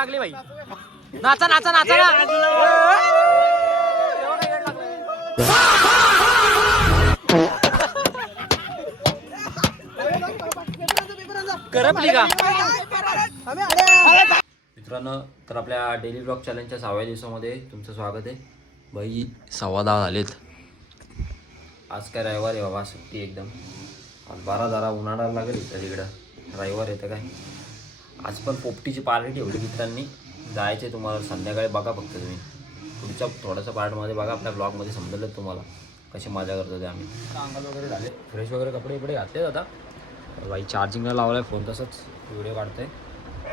लागली भाई. नाचा नाचा नाचा ना. करपली का मित्रांनो. तर आपल्या डेली ब्लॉग चॅलेंजच्या 6व्या दिवसामध्ये तुमचं स्वागत आहे. भाई 10:15 झालेत. आज काय रविवार आहे बाबा, सुट्टी एकदम. आज 12 जरा उन्हाळा लागेल इथं तिकडं. रविवार येतं काय. आज पण पोपटीची पार्टी ठेवली मित्रांनी. जायचे तुम्हाला संध्याकाळी बघा फक्त तुम्ही. पुढच्या थोड्याशा पार्टमध्ये बघा. आपल्या ब्लॉगमध्ये समजलं तुम्हाला कशी मजा करतो ते आम्ही. अंगाल वगैरे झाले, फ्रेश वगैरे कपडे बिपडे घातले आता. बाई चार्जिंगला लावला आहे फोन, तसंच व्हिडिओ काढतोय.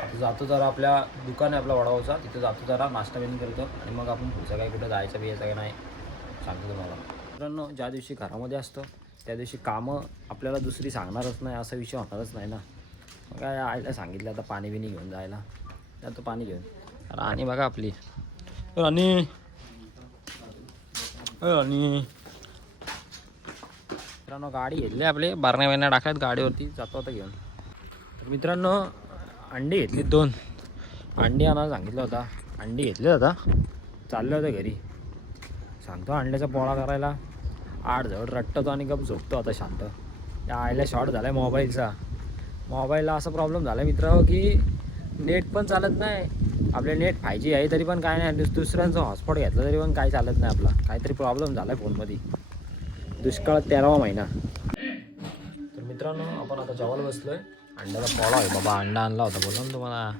आता जातो जरा आपल्या दुकान आहे आपला वडापावचा, तिथे जातो जरा नाश्ता बिन करतो आणि मग आपण पुढचं काही कुठं जायचं बियायचं काय नाही सांगतो तुम्हाला. मित्रांनो ज्या दिवशी घरामध्ये असतो त्या दिवशी कामं आपल्याला दुसरी सांगणारच नाही, असा विषय होणारच नाही ना. मग काय आईला सांगितलं आता पाणी बिनी घेऊन जायला, जातो पाणी घेऊन. राणी बघा आपली राणी. मित्रांनो गाडी घेतली आपले, बारण्या बिरण्या टाकल्यात गाडीवरती, जातो आता घेऊन. तर मित्रांनो अंडी घेतली 2 अंडी आणायला सांगितलं होता. अंडी घेतली आता, चाललं होतं घरी. सांगतो अंड्याचा पोळा करायला. 8 जवळ रट्टतो आणि गप झोपतो आता शांत. त्या आईला शॉर्ट झाला आहे मोबाईलचा. मोबाईलला असा प्रॉब्लेम झाला आहे मित्र की नेट पण चालत नाही. आपले नेट 5G आहे तरी पण काय नाही. दुसऱ्यांचं हॉटस्पॉट घेतलं तरी पण काय चालत नाही. आपला काहीतरी प्रॉब्लेम झाला आहे फोनमध्ये. दुष्काळ 13वा महिना. तर मित्रांनो आपण आता जेवायला बसलो आहे. अंड्याचा पोळा आहे बाबा. अंडा आणला होता बोललो ना तुम्हाला.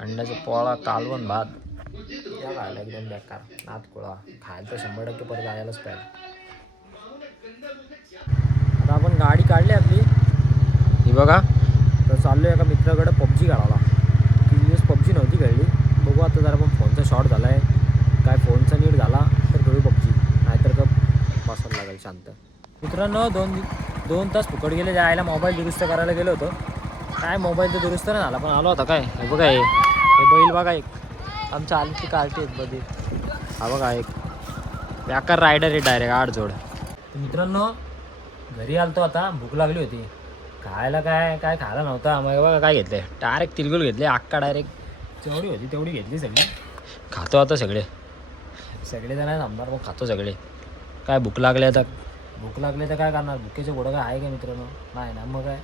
अंड्याचा पोळा, कालवण भात या खायला एकदम बेकार. नातकुळा खायला तर 100% परत जायलाच पाहिजे. आता आपण गाडी काढली आपली ही बघा. तर चाललो एका मित्राकडे PUBG घालायला. 3 दिवस PUBG नव्हती खेळली. बघू आता जरा पण फोनचा शॉर्ट झाला आहे काय, फोनचा नीट झाला तर खेळू PUBG, नाहीतर का बसायला लागेल शांत. मित्रांनो 2 तास फुकट गेले. जायला मोबाईल दुरुस्त करायला गेलो होतो. काय मोबाईल तर दुरुस्त नाही झाला पण आलो होता. काय हे बघा, हे बैल बघा. एक आमच्या आलीची कार्टी आहेत बघे. हा बघा एक बेकार रायडर आहे डायरेक्ट 8 जोड. तर मित्रांनो घरी आलतो आता. भूक लागली होती. खायला काय काय खायला नव्हता. मग बघा काय घेतले, डायरेक्ट तिलगुल घेतले अक्का. डायरेक्ट जेवढी होती तेवढी घेतली सगळी. खातो आता सगळे तर नाही थांबणार, मग खातो सगळे. काय भूक लागले तर काय करणार. भुकेचं गोडं काय आहे का मित्रांनो, नाही ना. मग काय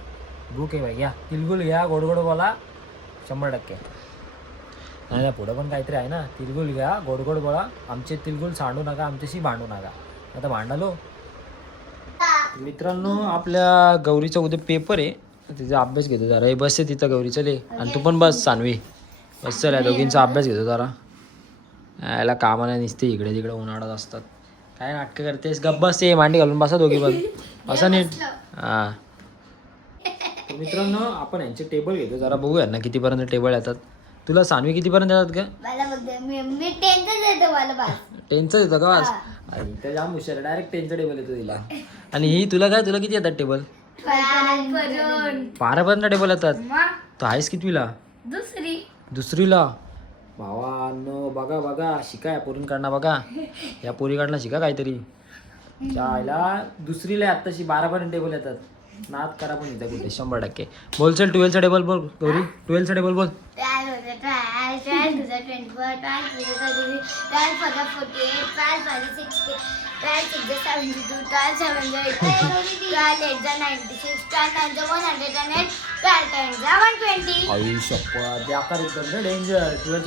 भूक आहे भाई, घ्या तिलगुल घ्या, गोड बोला 100%. नाही पुढं पण काहीतरी आहे ना. तिलगुल घ्या, गोड बोला. आमचे तिलगुल सांडू नका, आमच्याशी भांडू नका. आता भांडालो. मित्रांनो आपल्या गौरीचा उद्या पेपर आहे, तिचा अभ्यास घेतो जरा. हे बस आहे तिथं गौरी. चले आणि तू पण बस सानवी, बस. चल या दोघींचा अभ्यास घेतो जरा. याला कामाला निसते इकडे तिकडे उन्हाळ्यात असतात. काय नाटकं करतेस, गप्प बस. ये मांडी घालून बसा दोघी पण, बसा नीट. हां मित्रांनो आपण यांचे टेबल घेतो जरा. बघूया ना कितीपर्यंत टेबल येतात. तुला सानवी कितीपर्यंत येतात का? मी 10च येतो मला बस. 10च येतं का बस? इथं जाम हुशार, डायरेक्ट 10चा टेबल येतो तिला. आणि ही तुला काय, तुला किती येतात टेबल? 12पर्यंत टेबल येतात. तू आहेस कितवीला? दुसरीला. भावांनो बघा शिका. या पोरींकडनं बघा, या पोरीकडनं शिका काहीतरी. चायला दुसरीला आत्ताशी 12पर्यंत टेबल येतात. नाद करा पण इथं कुठे 100%. बोल चल 12चा टेबल बोल गौरी. 12चा टेबल बोल. 12चा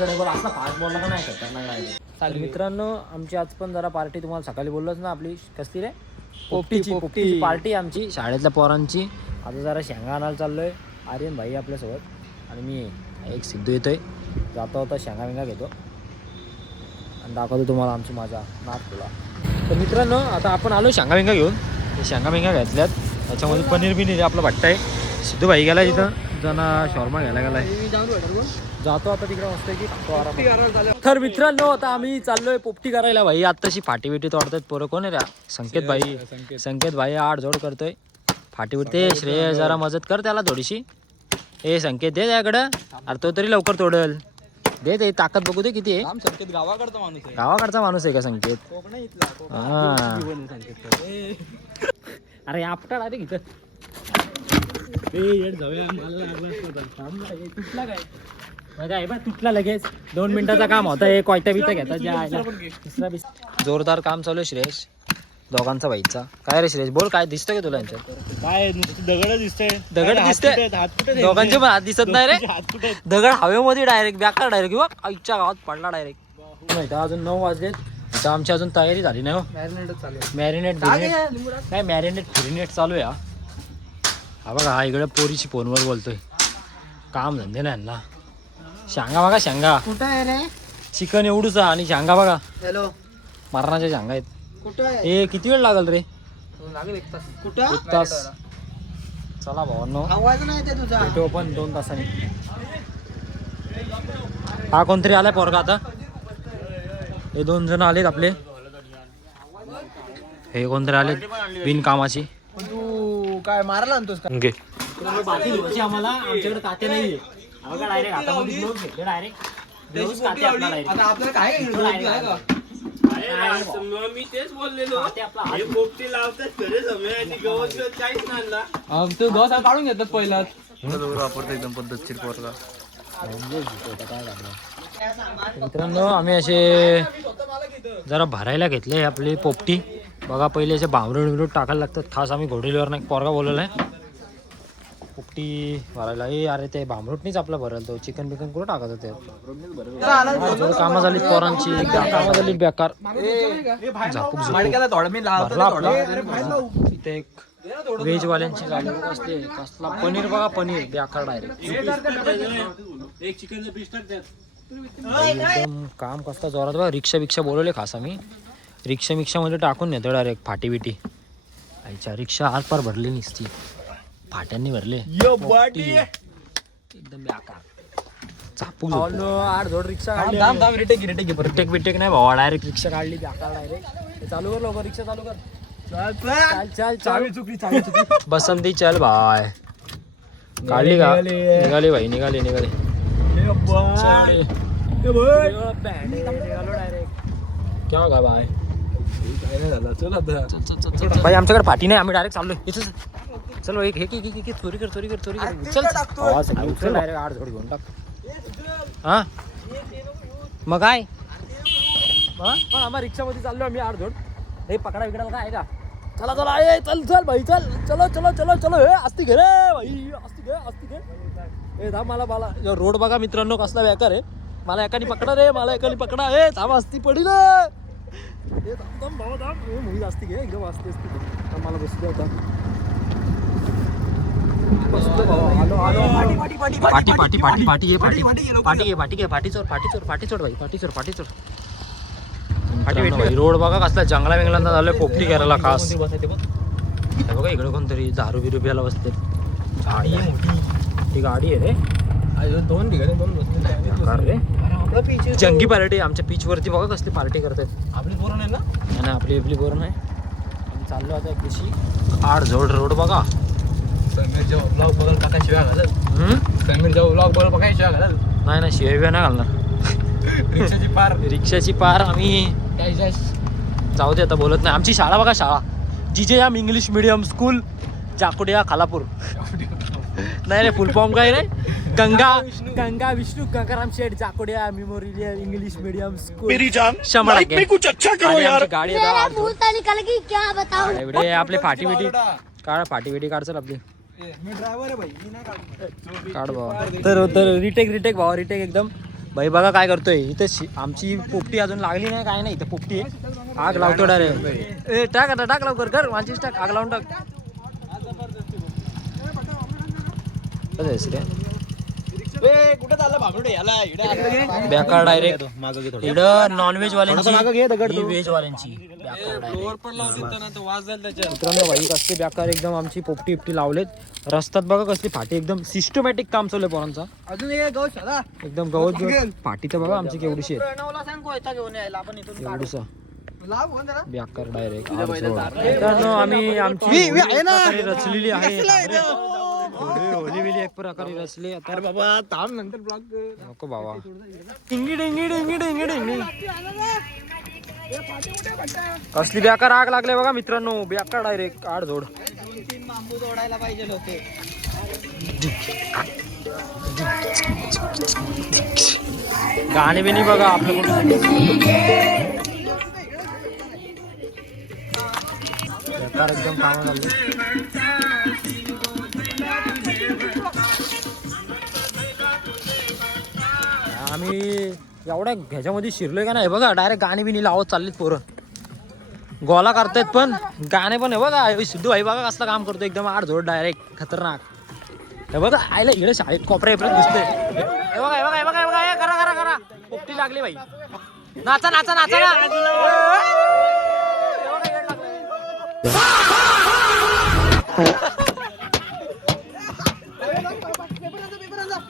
टेबल असला फास्ट बोलला का नाही खतरनाक आहे. चालेल मित्रांनो आमची आज पण जरा पार्टी, तुम्हाला सकाळी बोललोच ना आपली कसली रे, पोपटीची पार्टी आमची शाळेतल्या पोरांची. आता जरा शेंगा आणायला चाललोय. आर्यन भाई आपल्यासोबत आणि मी एक सिद्धू येतोय. जाता होता शेंगा बिंगा घेतो आणि दाखवतो तुम्हाला आमची मजा नाच तुला. तर मित्रांनो आता आपण आलो शेंगा बिंगा घेऊन. शेंगा बिंगा घेतल्यात, त्याच्यामध्ये पनीर बिनीर आपला भट्टा आहे. सिद्धू भाई गेला तिथं जना शॉर्मा घ्यायला गेलाय. जातो आता तिकडे मस्त की खातो आराम. तर मित्रांनो आता आम्ही चाललोय पोपटी करायला. भाई आत्ताशी फाटी बिटी तोडतात पोरं. कोण आहे रे? संकेत भाई 8 जोड करतोय फाटी बिटी. श्रेय जरा मदत कर त्याला थोडीशी. ए संकेत दे त्याकडं. अरे तो तरी लवकर तोडल. दे ते ताकद बघू दे किती आहे. संकेत गावाकडचा माणूस आहे का संकेत? हा अरे आपटा अरे इथं. तुटला काय आहे बा तुटला लगेच 2 मिनिटाचं काम होतं हे कोयता बिता घेतात दुसरा जोरदार काम चालू आहे श्रेयश दोघांचा बाईचा. काय रे श्रेयश बोल काय दिसतं का तुला यांच्यात? काय दगड दिसतंय. दगड दिसते दोघांचे पण हात दिसत नाही रे. दगड हवेमध्ये डायरेक्ट बॅकार डायरेक्ट किंवा आईच्या गावात पडला डायरेक्ट. नाही तर अजून 9 वाजलेत तर आमची अजून तयारी झाली नाही. हो मॅरिनेट काय मॅरिनेट फिरिनेट चालू आहे. हा बघा हा इकडे पोरीची फोनवर बोलतोय. काम धंदे नाही यांना. शांगा बघा शांगा कुठं आहे रे? चिकन एवढूच आणि शांगा बघा हॅलो मरणाच्या शांगा आहेत. कुठं आहे? ए किती वेळ लागल रे? लागेल 1 तास. कुठं? 1 तास. चला भावांनो आवाज नाही येते तुझा. भेटू आपण 2 तासांनी. हा कोणतरी आलाय पोरगा आता. हे 2 जण आलेत आपले. हे कोणतरी आलेत बिनकामाची. तू काय मारायला आणतोस का? आम्हाला आमच्याकडे ताते नाहीये. डायरेक्ट हातामध्ये ग्लोव्ह घेतले डायरेक्ट. आता आपल्याला काय मी तेच बोललेलो हे पोपटी लावतात खरे समय आणि गवत काहीच नाही आणला. तू गवस काढून घेतात पहिलाच. वापरतो एकदम पद्धतशीर पोरगा. मित्रांनो आम्ही असे जरा भरायला घेतले आपली पोपटी. बघा पहिले असे बांबरूड बिंबरूड टाकायला लागतात. खास आम्ही घोडेलीवर नाही पोरगा बोलवला आहे पोपटी भरायला. ए अरे ते बांबरूटनीच आपला भरल तो चिकन बिकन कुठं टाकत होते. कामं झाली पोरांची कामं झाली बेकार. झापूक भरला आपला. इथे एक व्हेजवाल्यांची गाडी असते कसला पनीर बघा पनीर बेकार डायरेक्ट. एक चिकनचं पीस टाक त्यात. एकदम काम कसला जोरात बघा. रिक्षा बिक्षा बोलवले खास आम्ही. रिक्षामध्ये टाकून नेतो डायरेक्ट फाटी बिटी. आईच्या रिक्षा आरपार भरली निसती फाट्यांनी भरले एकदम बेकार. चापूक 8 जोड रिक्षा काढली. रिटेक बिटेक नाही भावा डायरेक्ट रिक्षा काढली बेकार डायरेक्ट. चालू कर लवकर रिक्षा चालू कर. चल चावी चुकली. बसंती चल भाई. काढली का? निघाली भाई निघाली. क्या होगा भाई? भाई आमच्याकडे फाटी नाही आम्ही डायरेक्ट चाललोय. इथं चल एक हे की चोरी कर चल आवाज उचल डायरेक्ट 8 जोड घेऊन टाक. हा मग काय पण आम्हा रिक्षामध्ये चाललो आम्ही 8 जोड. हे पकडा बिकडायला काय आहे का? चला ए चल भाई चलो हे अस्ती घे रे भाई अस्ती घे. ए थांब मला रोड बघा मित्रांनो कसला बेकार आहे. मला एकाने पकडा ए थांब अस्ती पडील. ए थांब भावा थांब. मुली अस्ती घे एकदम अस्ती मला बसू दे आता. पाटी रोड बघा कसला जंगला वेंगला झालं पोपटी करायला खास. बघा इकडे कोणतरी दारू बिरू प्यायला बसते. गाडी आहे मोठी. ती गाडी आहे रे 2 ठिकाणी 2 बसले. जंगी पार्टी आमच्या पीच वरती बघा कसली पार्टी करतात. आपली पोरं नाही ना? नाही आपली पोरं नाही. आम्ही चाललो आता एक दिवशी 8 जोड रोड बघा. ब्लॉग बघायला काका शिव्या घालत. नाही शिवाय नाही घालणार. रिक्षाची पार आम्ही जाऊ दे आता बोलत नाही. आमची शाळा बघा शाळा JJM English medium school Jakodia Khalapur. नाही रे फुल फॉर्म काय रे? Ganga Vishnu Gangaram Sheth Jakodia memorial English medium school. गाडी आपले फाटी बिटी काढ चल आपली. मी ड्रायव्हर आहे भाई. मी नाही काढतो. काढ भावा. तर रिटेक भावा रिटेक एकदम. भाई बघा काय करतोय इथं. आमची पोपटी अजून लागली नाही काय नाही. इथं पोपटी आग लावतो डायरेक्ट. ए टाक आता टाक लवकर कर माझीच टाक आग लावून टाक. कुठं चाललं भाबडे याला बेकार डायरेक्ट. इकडं नॉनव्हेज वाल्यांची व्हेज वाल्यांची मित्रांनो भाई कसले बेकार एकदम आमची पोपटी बिपटी लावलेत रस्त्यात बघा कसली फाटी. एकदम सिस्टमॅटिक काम चालू आहे पोरांचा. अजून एकदम गवत फाटी तर बघा आमची केवढीशी आहे. एवढीसा बेकार डायरेक्ट. मित्रांनो आम्ही आमची रचलेली आहे. होली बिली एक प्रकारे रचली. आता बाबा थांब नंतर ब्लॉग नको बाबा. डिंगी कसली बेकार आग लागले बघा मित्रांनो. बेकार डायरेक्ट 8 जोड. 2-3 बांबू जोडायला पाहिजे होते. गाणी बिनी बघा आपलं बेकार एकदम कामं झाली. आम्ही एवढ्या ह्याच्यामध्ये शिरलोय का नाही बघा, डायरेक्ट गाणी बिनी लावत चाललीत पोरं, गोला करतायत पण गाणे पण आहे बघा. सिद्धू भाई बघा कसलं काम करतो, एकदम आडझोड डायरेक्ट खतरनाक. हे बघा आयला इकडे शाळेत कोपऱ्या दिसतंय. हे बघा हे बघा हे बघा हे बघा, हे करा करा करा, पोपटी लागली भाई. नाचा नाचा नाचा ना.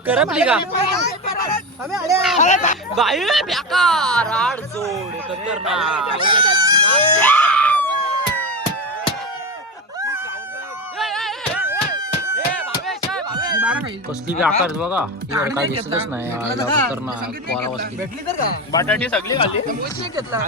करपली का बाई, बेकार आडझोड खतरनाक. कसली बी आकार बघा, काय दिसतच नाही. खतरनाक पोरा बसली. भेटली तर का बटाटी सगळी खाली घेतला